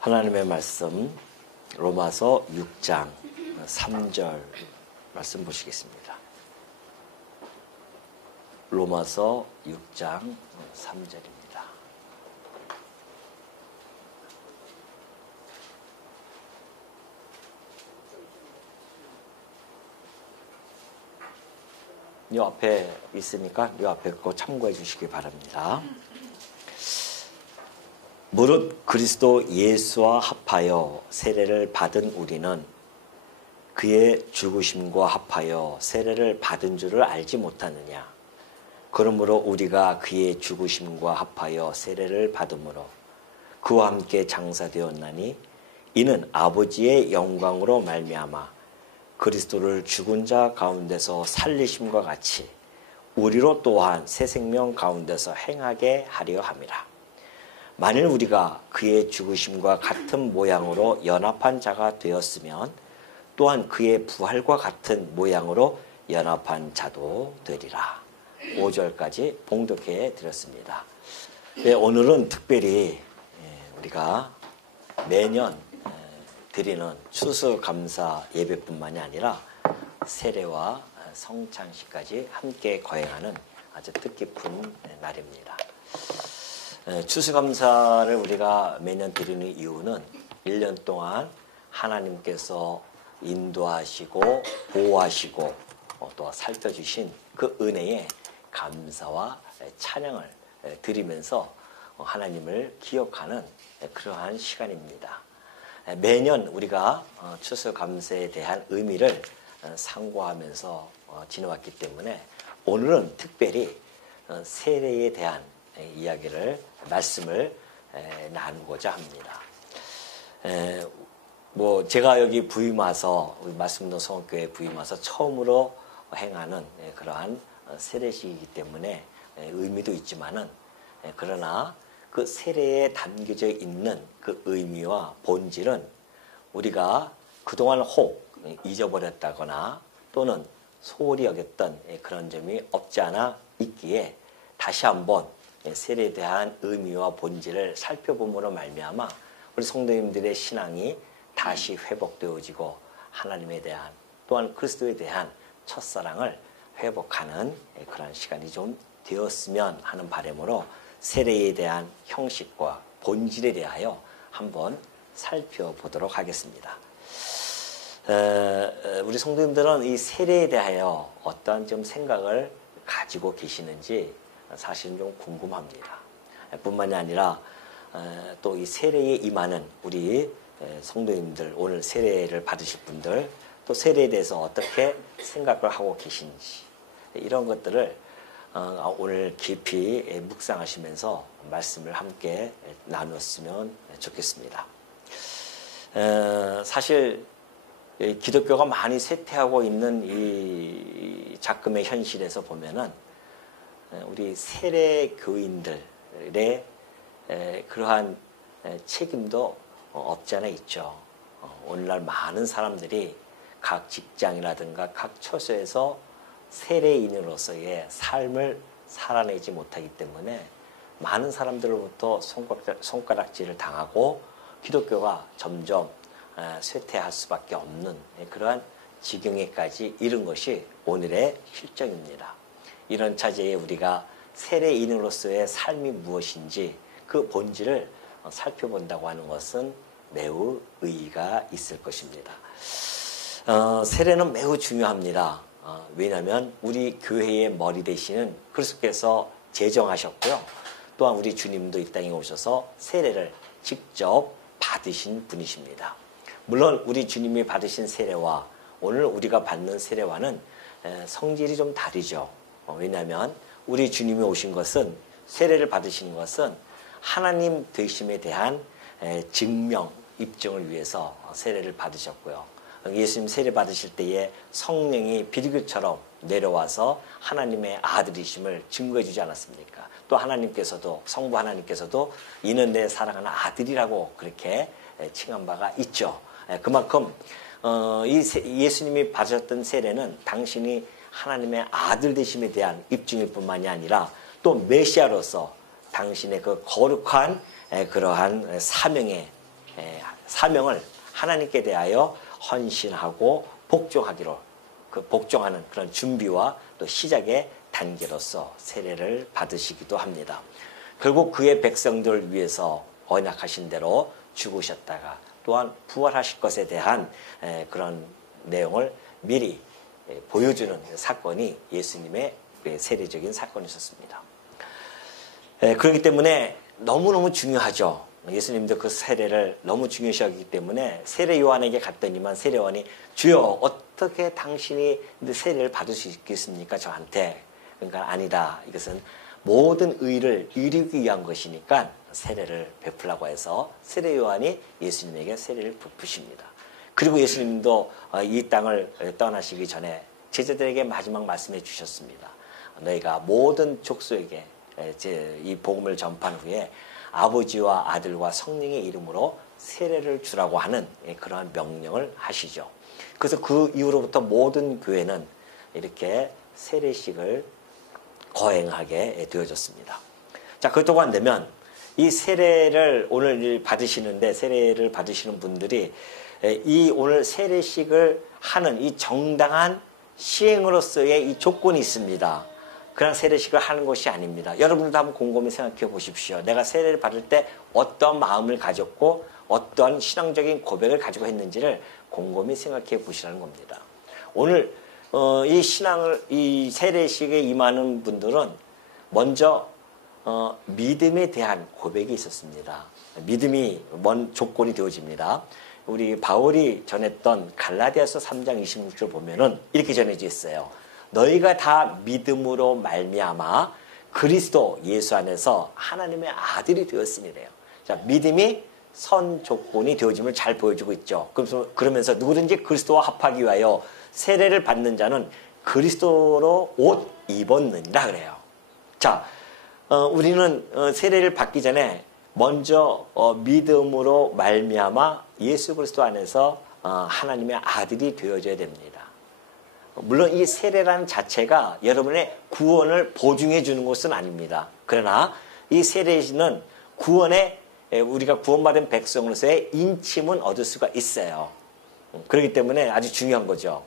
하나님의 말씀 로마서 6장 3절 말씀 보시겠습니다. 로마서 6장 3절입니다. 이 앞에 있으니까 이 앞에 거 참고해 주시기 바랍니다. 무릇 그리스도 예수와 합하여 세례를 받은 우리는 그의 죽으심과 합하여 세례를 받은 줄을 알지 못하느냐. 그러므로 우리가 그의 죽으심과 합하여 세례를 받음으로 그와 함께 장사되었나니 이는 아버지의 영광으로 말미암아 그리스도를 죽은 자 가운데서 살리심과 같이 우리로 또한 새 생명 가운데서 행하게 하려 함이라. 만일 우리가 그의 죽으심과 같은 모양으로 연합한 자가 되었으면 또한 그의 부활과 같은 모양으로 연합한 자도 되리라. 5절까지 봉독해 드렸습니다. 오늘은 특별히 우리가 매년 드리는 추수감사 예배뿐만이 아니라 세례와 성찬식까지 함께 거행하는 아주 뜻깊은 날입니다. 추수감사를 우리가 매년 드리는 이유는 1년 동안 하나님께서 인도하시고 보호하시고 또 살펴주신 그 은혜에 감사와 찬양을 드리면서 하나님을 기억하는 그러한 시간입니다. 매년 우리가 추수감사에 대한 의미를 상고하면서 지내왔기 때문에 오늘은 특별히 세례에 대한 말씀을 나누고자 합니다. 제가 여기 부임 와서 말씀도 성교회 부임 와서 처음으로 행하는 그러한 세례식이기 때문에 의미도 있지만은 그러나 그 세례에 담겨져 있는 그 의미와 본질은 우리가 그동안 혹 잊어버렸다거나 또는 소홀히 여겼던 그런 점이 없지 않아 있기에 다시 한번 세례에 대한 의미와 본질을 살펴봄으로 말미암아 우리 성도님들의 신앙이 다시 회복되어지고 하나님에 대한 또한 그리스도에 대한 첫사랑을 회복하는 그런 시간이 좀 되었으면 하는 바람으로 세례에 대한 형식과 본질에 대하여 한번 살펴보도록 하겠습니다. 우리 성도님들은 이 세례에 대하여 어떠한 좀 생각을 가지고 계시는지 사실은 좀 궁금합니다. 뿐만이 아니라 또 이 세례에 임하는 우리 성도님들, 오늘 세례를 받으실 분들, 또 세례에 대해서 어떻게 생각을 하고 계신지 이런 것들을 오늘 깊이 묵상하시면서 말씀을 함께 나누었으면 좋겠습니다. 사실 기독교가 많이 쇠퇴하고 있는 이 작금의 현실에서 보면은 우리 세례 교인들의 그러한 책임도 없지 않아 있죠. 오늘날 많은 사람들이 각 직장이라든가 각 처소에서 세례인으로서의 삶을 살아내지 못하기 때문에 많은 사람들로부터 손가락질을 당하고 기독교가 점점 쇠퇴할 수밖에 없는 그러한 지경에까지 이른 것이 오늘의 실정입니다. 이런 차제에 우리가 세례인으로서의 삶이 무엇인지 그 본질을 살펴본다고 하는 것은 매우 의의가 있을 것입니다. 세례는 매우 중요합니다. 왜냐하면 우리 교회의 머리 되시는 그리스도께서 제정하셨고요. 또한 우리 주님도 이 땅에 오셔서 세례를 직접 받으신 분이십니다. 물론 우리 주님이 받으신 세례와 오늘 우리가 받는 세례와는 성질이 좀 다르죠. 왜냐하면 우리 주님이 오신 것은 세례를 받으신 것은 하나님 되심에 대한 증명, 입증을 위해서 세례를 받으셨고요. 예수님 세례 받으실 때에 성령이 비둘기처럼 내려와서 하나님의 아들이심을 증거해 주지 않았습니까? 또 하나님께서도 성부 하나님께서도 이는 내 사랑하는 아들이라고 그렇게 칭한 바가 있죠. 그만큼 예수님이 받으셨던 세례는 당신이 하나님의 아들 되심에 대한 입증일 뿐만이 아니라 또 메시아로서 당신의 그 거룩한 그러한 사명에 사명을 하나님께 대하여 헌신하고 복종하기로 그 복종하는 그런 준비와 또 시작의 단계로서 세례를 받으시기도 합니다. 결국 그의 백성들을 위해서 언약하신 대로 죽으셨다가 또한 부활하실 것에 대한 그런 내용을 미리 보여주는 사건이 예수님의 세례적인 사건이었습니다. 그렇기 때문에 너무너무 중요하죠. 예수님도 그 세례를 너무 중요시하기 때문에 세례 요한에게 갔더니만 세례 요한이 주여 어떻게 당신이 세례를 받을 수 있겠습니까 저한테. 그러니까 아니다. 이것은 모든 의를 이루기 위한 것이니까 세례를 베풀라고 해서 세례 요한이 예수님에게 세례를 베푸십니다. 그리고 예수님도 이 땅을 떠나시기 전에 제자들에게 마지막 말씀해 주셨습니다. 너희가 모든 족속에게 이 복음을 전파한 후에 아버지와 아들과 성령의 이름으로 세례를 주라고 하는 그러한 명령을 하시죠. 그래서 그 이후로부터 모든 교회는 이렇게 세례식을 거행하게 되어졌습니다. 자, 그렇다고 한다면 이 세례를 오늘 받으시는데 세례를 받으시는 분들이 이 오늘 세례식을 하는 이 정당한 시행으로서의 이 조건이 있습니다. 그냥 세례식을 하는 것이 아닙니다. 여러분들도 한번 곰곰이 생각해 보십시오. 내가 세례를 받을 때 어떤 마음을 가졌고 어떤 신앙적인 고백을 가지고 했는지를 곰곰이 생각해 보시라는 겁니다. 오늘 이 세례식에 임하는 분들은 먼저 믿음에 대한 고백이 있었습니다. 믿음이 먼 조건이 되어집니다. 우리 바울이 전했던 갈라디아서 3장 26절 보면은 이렇게 전해져 있어요. 너희가 다 믿음으로 말미암아 그리스도 예수 안에서 하나님의 아들이 되었으니래요. 자, 믿음이 선 조건이 되어짐을 잘 보여주고 있죠. 그러면서 누구든지 그리스도와 합하기 위하여 세례를 받는 자는 그리스도로 옷 입었느니라 그래요. 자, 우리는 세례를 받기 전에 먼저 믿음으로 말미암아 예수 그리스도 안에서 하나님의 아들이 되어져야 됩니다. 물론 이 세례라는 자체가 여러분의 구원을 보증해 주는 것은 아닙니다. 그러나 이 세례는 우리가 구원받은 백성으로서의 인침은 얻을 수가 있어요. 그렇기 때문에 아주 중요한 거죠.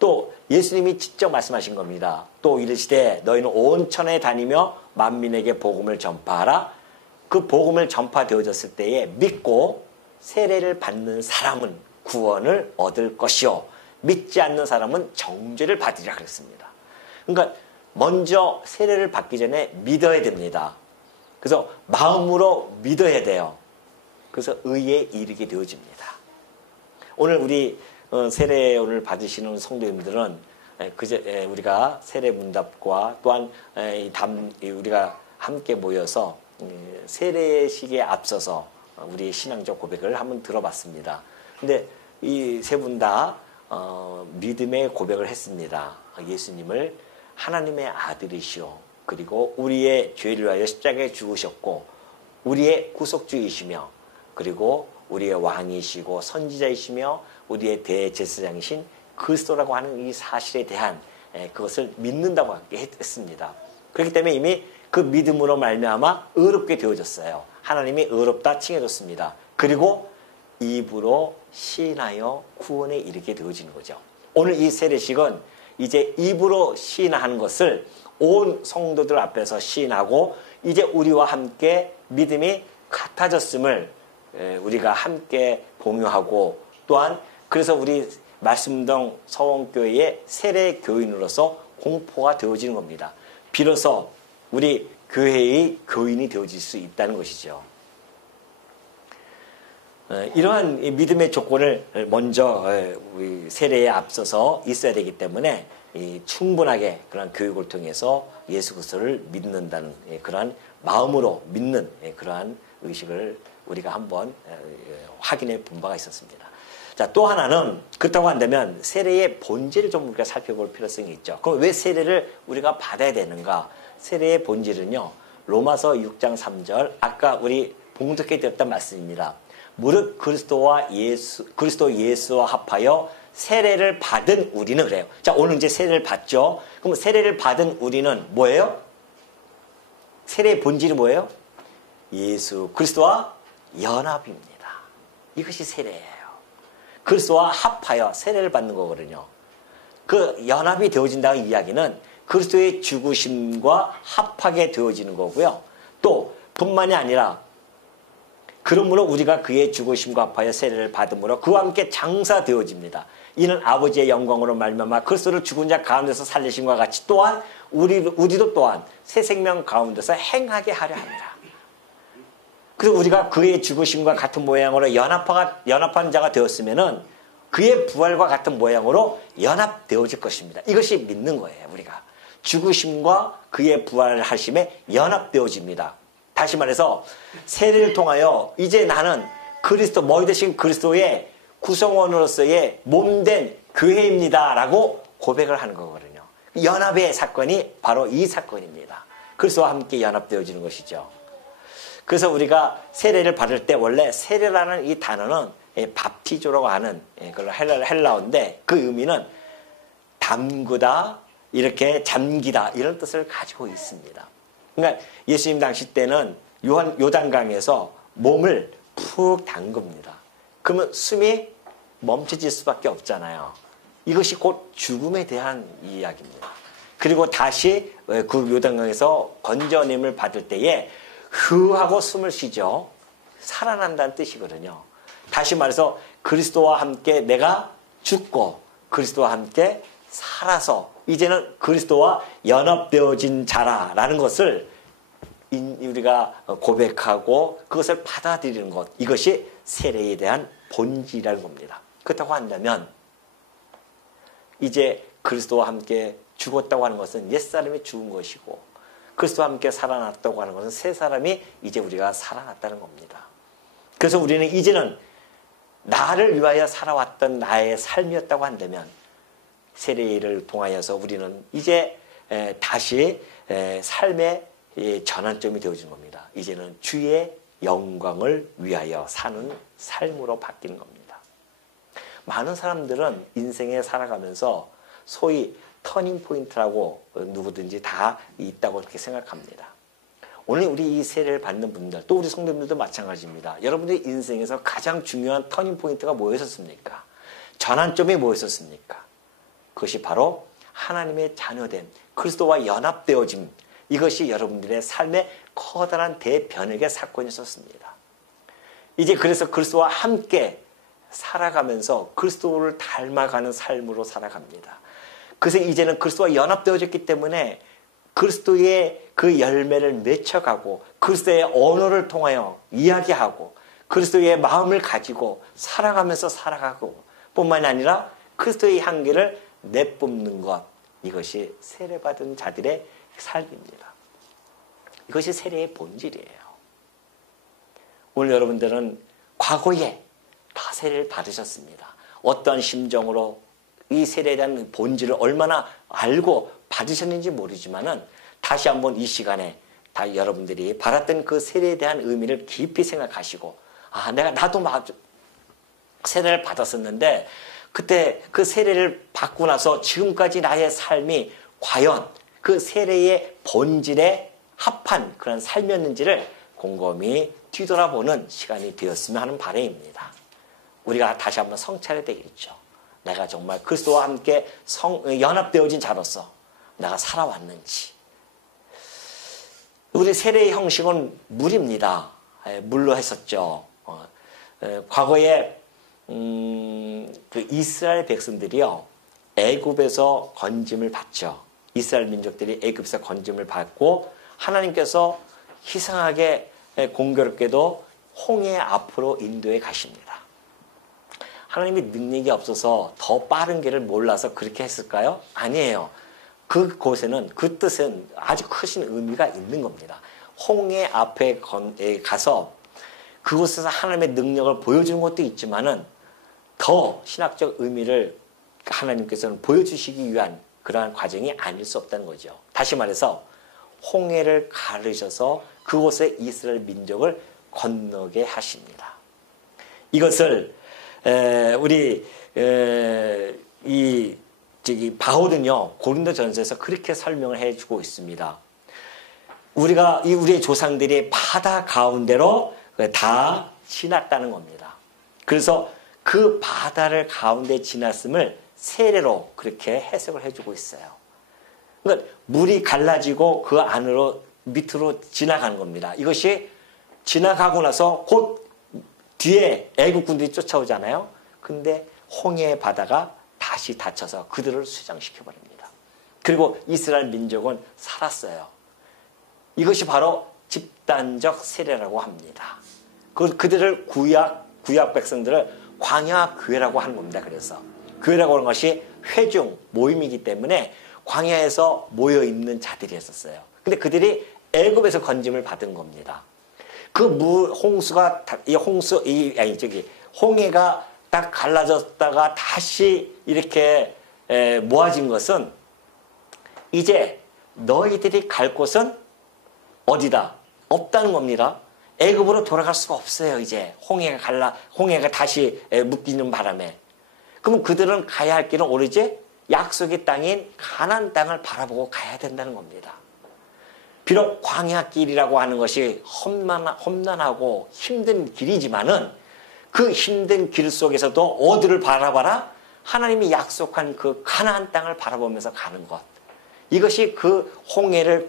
또 예수님이 직접 말씀하신 겁니다. 또 이르시되 너희는 온 천하에 다니며 만민에게 복음을 전파하라. 그 복음을 전파되어졌을 때에 믿고 세례를 받는 사람은 구원을 얻을 것이요 믿지 않는 사람은 정죄를 받으리라 그랬습니다. 그러니까 먼저 세례를 받기 전에 믿어야 됩니다. 그래서 마음으로 믿어야 돼요. 그래서 의에 이르게 되어집니다. 오늘 우리 세례 오늘 받으시는 성도님들은 우리가 세례 문답과 또한 우리가 함께 모여서 세례식에 앞서서 우리 신앙적 고백을 한번 들어봤습니다. 근데 이 세 분 다 믿음의 고백을 했습니다. 예수님을 하나님의 아들이시오. 그리고 우리의 죄를 위하여 십자가에 죽으셨고 우리의 구속주이시며 그리고 우리의 왕이시고 선지자이시며 우리의 대제사장이신 그리스도라고 하는 이 사실에 대한 그것을 믿는다고 했습니다. 그렇기 때문에 이미 그 믿음으로 말미암아 의롭게 되어졌어요. 하나님이 의롭다 칭해줬습니다. 그리고 입으로 시인하여 구원에 이르게 되어지는 거죠. 오늘 이 세례식은 이제 입으로 시인하는 것을 온 성도들 앞에서 시인하고 이제 우리와 함께 믿음이 같아졌음을 우리가 함께 공유하고 또한 그래서 우리 말씀동 서원교회의 세례 교인으로서 공포가 되어지는 겁니다. 비로소 우리 교회의 교인이 되어질 수 있다는 것이죠. 이러한 믿음의 조건을 먼저 우리 세례에 앞서서 있어야 되기 때문에 충분하게 그런 교육을 통해서 예수 그리스도를 믿는다는 그러한 마음으로 믿는 그러한 의식을 우리가 한번 확인해 본 바가 있었습니다. 자, 또 하나는 그렇다고 한다면 세례의 본질을 좀 우리가 살펴볼 필요성이 있죠. 그럼 왜 세례를 우리가 받아야 되는가? 세례의 본질은요. 로마서 6장 3절 아까 우리 봉독해 드렸던 말씀입니다. 무릇 그리스도 예수와 합하여 세례를 받은 우리는 그래요. 자, 오늘 이제 세례를 받죠. 그럼 세례를 받은 우리는 뭐예요? 세례의 본질이 뭐예요? 예수 그리스도와 연합입니다. 이것이 세례예요. 그리스도와 합하여 세례를 받는 거거든요. 그 연합이 되어진다는 이야기는 그리스도의 죽으심과 합하게 되어지는 거고요. 또 뿐만이 아니라 그러므로 우리가 그의 죽으심과 합하여 세례를 받음으로 그와 함께 장사되어집니다. 이는 아버지의 영광으로 말미암아 그리스도를 죽은 자 가운데서 살리심과 같이 또한 우리도 또한 새 생명 가운데서 행하게 하려 합니다. 그래서 우리가 그의 죽으심과 같은 모양으로 연합한 자가 되었으면은 그의 부활과 같은 모양으로 연합되어질 것입니다. 이것이 믿는 거예요. 우리가 죽으심과 그의 부활하심에 연합되어집니다. 다시 말해서 세례를 통하여 이제 나는 그리스도 머리 대신 그리스도의 구성원으로서의 몸된 교회입니다 라고 고백을 하는 거거든요. 연합의 사건이 바로 이 사건입니다. 그리스도와 함께 연합되어지는 것이죠. 그래서 우리가 세례를 받을 때 원래 세례라는 이 단어는 밥티조라고 하는 그런 헬라어인데 그 의미는 담그다, 이렇게 잠기다 이런 뜻을 가지고 있습니다. 그러니까 예수님 당시 때는 요단강에서 몸을 푹 담급니다. 그러면 숨이 멈춰질 수밖에 없잖아요. 이것이 곧 죽음에 대한 이야기입니다. 그리고 다시 그 요단강에서 건져냄을 받을 때에 하고 숨을 쉬죠. 살아난다는 뜻이거든요. 다시 말해서 그리스도와 함께 내가 죽고 그리스도와 함께 살아서 이제는 그리스도와 연합되어진 자라라는 것을 우리가 고백하고 그것을 받아들이는 것, 이것이 세례에 대한 본질이라는 겁니다. 그렇다고 한다면 이제 그리스도와 함께 죽었다고 하는 것은 옛사람이 죽은 것이고 그리스도와 함께 살아났다고 하는 것은 새 사람이 이제 우리가 살아났다는 겁니다. 그래서 우리는 이제는 나를 위하여 살아왔던 나의 삶이었다고 한다면 세례를 통하여서 우리는 이제 다시 삶의 전환점이 되어진 겁니다. 이제는 주의 영광을 위하여 사는 삶으로 바뀌는 겁니다. 많은 사람들은 인생에 살아가면서 소위 터닝 포인트라고 누구든지 다 있다고 그렇게 생각합니다. 오늘 우리 이 세례를 받는 분들, 또 우리 성도님들도 마찬가지입니다. 여러분들의 인생에서 가장 중요한 터닝 포인트가 뭐였었습니까? 전환점이 뭐였었습니까? 그것이 바로 하나님의 자녀됨, 그리스도와 연합되어짐, 이것이 여러분들의 삶의 커다란 대변혁의 사건이었습니다. 이제 그래서 그리스도와 함께 살아가면서 그리스도를 닮아가는 삶으로 살아갑니다. 그래서 이제는 그리스도와 연합되어졌기 때문에 그리스도의 그 열매를 맺혀가고 그리스도의 언어를 통하여 이야기하고 그리스도의 마음을 가지고 살아가면서 살아가고 뿐만이 아니라 그리스도의 향기를 내뿜는 것, 이것이 세례받은 자들의 삶입니다. 이것이 세례의 본질이에요. 오늘 여러분들은 과거에 다 세례를 받으셨습니다. 어떠한 심정으로 이 세례에 대한 본질을 얼마나 알고 받으셨는지 모르지만은 다시 한번 이 시간에 다 여러분들이 받았던 그 세례에 대한 의미를 깊이 생각하시고, 나도 세례를 받았었는데 그때 그 세례를 받고 나서 지금까지 나의 삶이 과연 그 세례의 본질에 합한 그런 삶이었는지를 곰곰이 뒤돌아보는 시간이 되었으면 하는 바람입니다. 우리가 다시 한번 성찰해야 되겠죠. 내가 정말 그리스도와 함께 연합되어진 자로서 내가 살아왔는지. 우리 세례의 형식은 물입니다. 물로 했었죠. 과거에 그 이스라엘 백성들이요, 애굽에서 건짐을 받죠. 이스라엘 민족들이 애굽에서 건짐을 받고 하나님께서 희생하게 공교롭게도 홍해 앞으로 인도해 가십니다. 하나님이 능력이 없어서 더 빠른 길을 몰라서 그렇게 했을까요? 아니에요. 그곳에는, 그 뜻은 아주 크신 의미가 있는 겁니다. 홍해 앞에 가서 그곳에서 하나님의 능력을 보여주는 것도 있지만은 더 신학적 의미를 하나님께서는 보여주시기 위한 그러한 과정이 아닐 수 없다는 거죠. 다시 말해서 홍해를 가르셔서 그곳에 이스라엘 민족을 건너게 하십니다. 이것을 우리 바울은요, 고린도전서에서 그렇게 설명을 해주고 있습니다. 우리의 조상들이 바다 가운데로 다 지났다는 겁니다. 그래서 그 바다를 가운데 지났음을 세례로 그렇게 해석을 해주고 있어요. 그러니까 물이 갈라지고 그 안으로 밑으로 지나가는 겁니다. 이것이 지나가고 나서 곧 뒤에 애국군들이 쫓아오잖아요. 근데 홍해의 바다가 다시 닫혀서 그들을 수장시켜버립니다. 그리고 이스라엘 민족은 살았어요. 이것이 바로 집단적 세례라고 합니다. 그들을 구약 백성들을 광야 교회라고 하는 겁니다. 그래서 교회라고 하는 것이 회중 모임이기 때문에 광야에서 모여 있는 자들이었어요. 근데 그들이 애굽에서 건짐을 받은 겁니다. 그 홍해가 딱 갈라졌다가 다시 이렇게 모아진 것은 이제 너희들이 갈 곳은 어디다? 없다는 겁니다. 애굽으로 돌아갈 수가 없어요. 이제 홍해가 다시 묶이는 바람에. 그럼 그들은 가야 할 길은 오로지 약속의 땅인 가나안 땅을 바라보고 가야 된다는 겁니다. 비록 광야길이라고 하는 것이 험난하고 힘든 길이지만은 그 힘든 길 속에서도 어디를 바라봐라? 하나님이 약속한 그 가나안 땅을 바라보면서 가는 것. 이것이 그 홍해를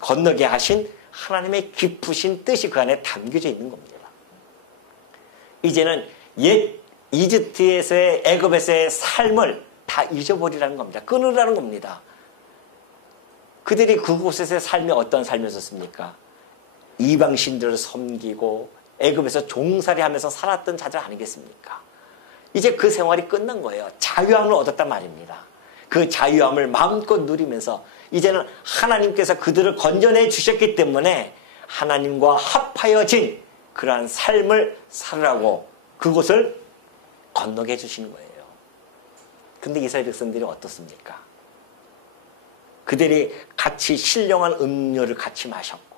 건너게 하신 하나님의 깊으신 뜻이 그 안에 담겨져 있는 겁니다. 이제는 옛 이집트에서의 애굽에서의 삶을 다 잊어버리라는 겁니다. 끊으라는 겁니다. 그들이 그곳에서의 삶이 어떤 삶이었습니까? 이방신들을 섬기고 애굽에서 종살이하면서 살았던 자들 아니겠습니까? 이제 그 생활이 끝난 거예요. 자유함을 얻었단 말입니다. 그 자유함을 마음껏 누리면서 이제는 하나님께서 그들을 건져내 주셨기 때문에 하나님과 합하여진 그러한 삶을 살으라고 그곳을 건너게 해주시는 거예요. 근데 이스라엘 백성들이 어떻습니까? 그들이 같이 신령한 음료를 같이 마셨고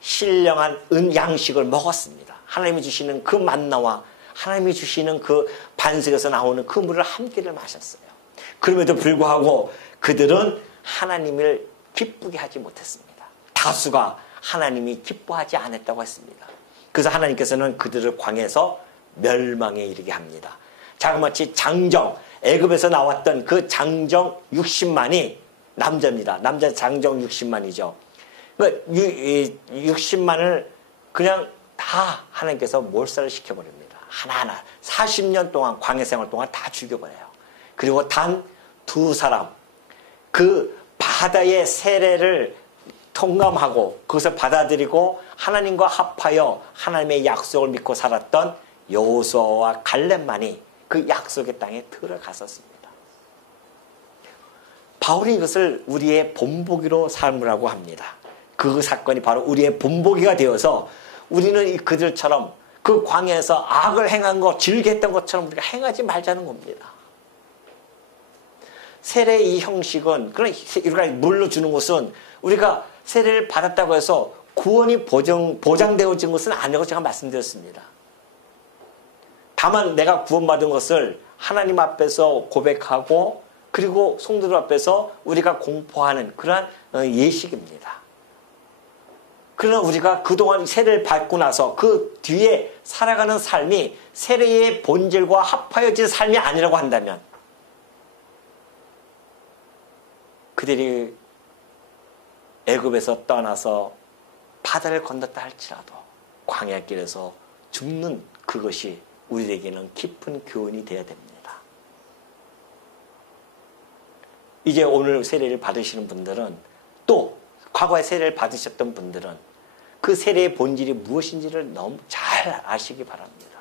신령한 양식을 먹었습니다. 하나님이 주시는 그 만나와 하나님이 주시는 그 반석에서 나오는 그 물을 함께를 마셨어요. 그럼에도 불구하고 그들은 하나님을 기쁘게 하지 못했습니다. 다수가 하나님이 기뻐하지 않았다고 했습니다. 그래서 하나님께서는 그들을 광야에서 멸망에 이르게 합니다. 자그마치 장정, 애굽에서 나왔던 그 장정 60만이 남자입니다. 남자 장정 60만이죠. 60만을 그냥 다 하나님께서 몰살을 시켜버립니다. 하나하나 40년 동안 광야 생활 동안 다 죽여버려요. 그리고 단 2사람 그 바다의 세례를 통감하고 그것을 받아들이고 하나님과 합하여 하나님의 약속을 믿고 살았던 여호수아와 갈렙만이 그 약속의 땅에 들어갔었습니다. 바울이 이것을 우리의 본보기로 삼으라고 합니다. 그 사건이 바로 우리의 본보기가 되어서 우리는 그들처럼 그 광야에서 악을 행한 것, 즐겼던 것처럼 우리가 행하지 말자는 겁니다. 세례의 이 형식은, 우리가 물로 주는 것은 우리가 세례를 받았다고 해서 구원이 보장되어진 것은 아니라고 제가 말씀드렸습니다. 다만 내가 구원받은 것을 하나님 앞에서 고백하고 그리고 성도들 앞에서 우리가 공포하는 그러한 예식입니다. 그러나 우리가 그동안 세례를 받고 나서 그 뒤에 살아가는 삶이 세례의 본질과 합하여진 삶이 아니라고 한다면 그들이 애굽에서 떠나서 바다를 건넜다 할지라도 광야길에서 죽는 그것이 우리에게는 깊은 교훈이 되어야 됩니다. 이제 오늘 세례를 받으시는 분들은 또 과거에 세례를 받으셨던 분들은 그 세례의 본질이 무엇인지를 너무 잘 아시기 바랍니다.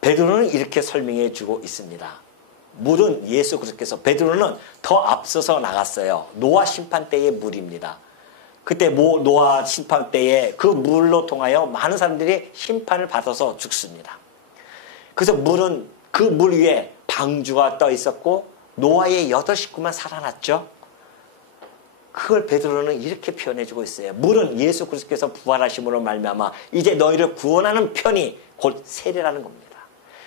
베드로는 이렇게 설명해 주고 있습니다. 물은 예수 그리스도께서 베드로는 더 앞서서 나갔어요. 노아 심판 때의 물입니다. 그때 노아 심판 때에 그 물로 통하여 많은 사람들이 심판을 받아서 죽습니다. 그래서 물은 그 물 위에 방주가 떠 있었고 노아의 8 식구만 살아났죠. 그걸 베드로는 이렇게 표현해주고 있어요. 물은 예수 그리스도께서 부활하심으로 말미암아 이제 너희를 구원하는 편이 곧 세례라는 겁니다.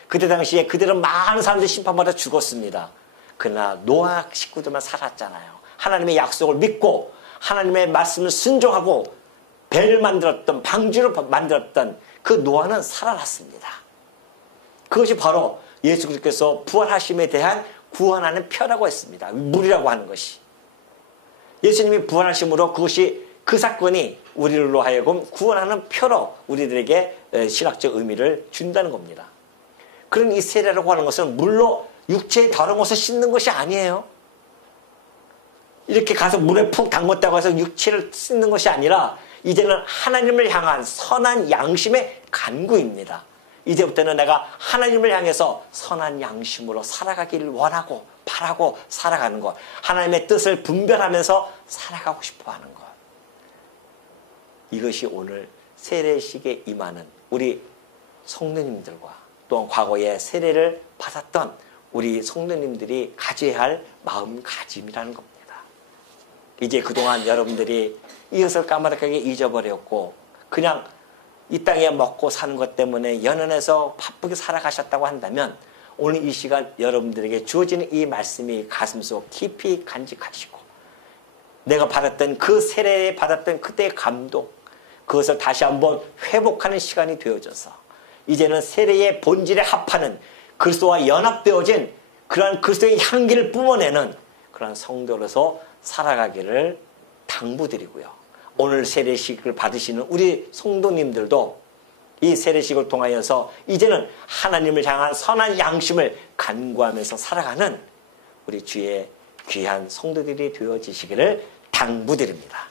그때 당시에 그들은 많은 사람들이 심판받아 죽었습니다. 그러나 노아 식구들만 살았잖아요. 하나님의 약속을 믿고 하나님의 말씀을 순종하고 배를 만들었던 방주를 만들었던 그 노아는 살아났습니다. 그것이 바로 예수 그리스도께서 부활하심에 대한 구원하는 표라고 했습니다. 물이라고 하는 것이. 예수님이 부활하심으로 그것이 그 사건이 우리로 하여금 구원하는 표로 우리들에게 신학적 의미를 준다는 겁니다. 그런 이 세례라고 하는 것은 물로 육체에 다른 것을 씻는 것이 아니에요. 이렇게 가서 물에 푹 담궜다고 해서 육체를 씻는 것이 아니라 이제는 하나님을 향한 선한 양심의 간구입니다. 이제부터는 내가 하나님을 향해서 선한 양심으로 살아가기를 원하고 바라고 살아가는 것. 하나님의 뜻을 분별하면서 살아가고 싶어하는 것. 이것이 오늘 세례식에 임하는 우리 성도님들과 또한 과거에 세례를 받았던 우리 성도님들이 가져야 할 마음가짐이라는 겁니다. 이제 그동안 여러분들이 이것을 까마득하게 잊어버렸고 그냥 이 땅에 먹고 사는 것 때문에 연연해서 바쁘게 살아가셨다고 한다면 오늘 이 시간 여러분들에게 주어지는 이 말씀이 가슴속 깊이 간직하시고 내가 받았던 그 세례에 받았던 그때의 감동 그것을 다시 한번 회복하는 시간이 되어져서 이제는 세례의 본질에 합하는 그리스도와 연합되어진 그러한 그리스도의 향기를 뿜어내는 그러한 성도로서 살아가기를 당부드리고요. 오늘 세례식을 받으시는 우리 성도님들도 이 세례식을 통하여서 이제는 하나님을 향한 선한 양심을 간구하면서 살아가는 우리 주의 귀한 성도들이 되어지시기를 당부드립니다.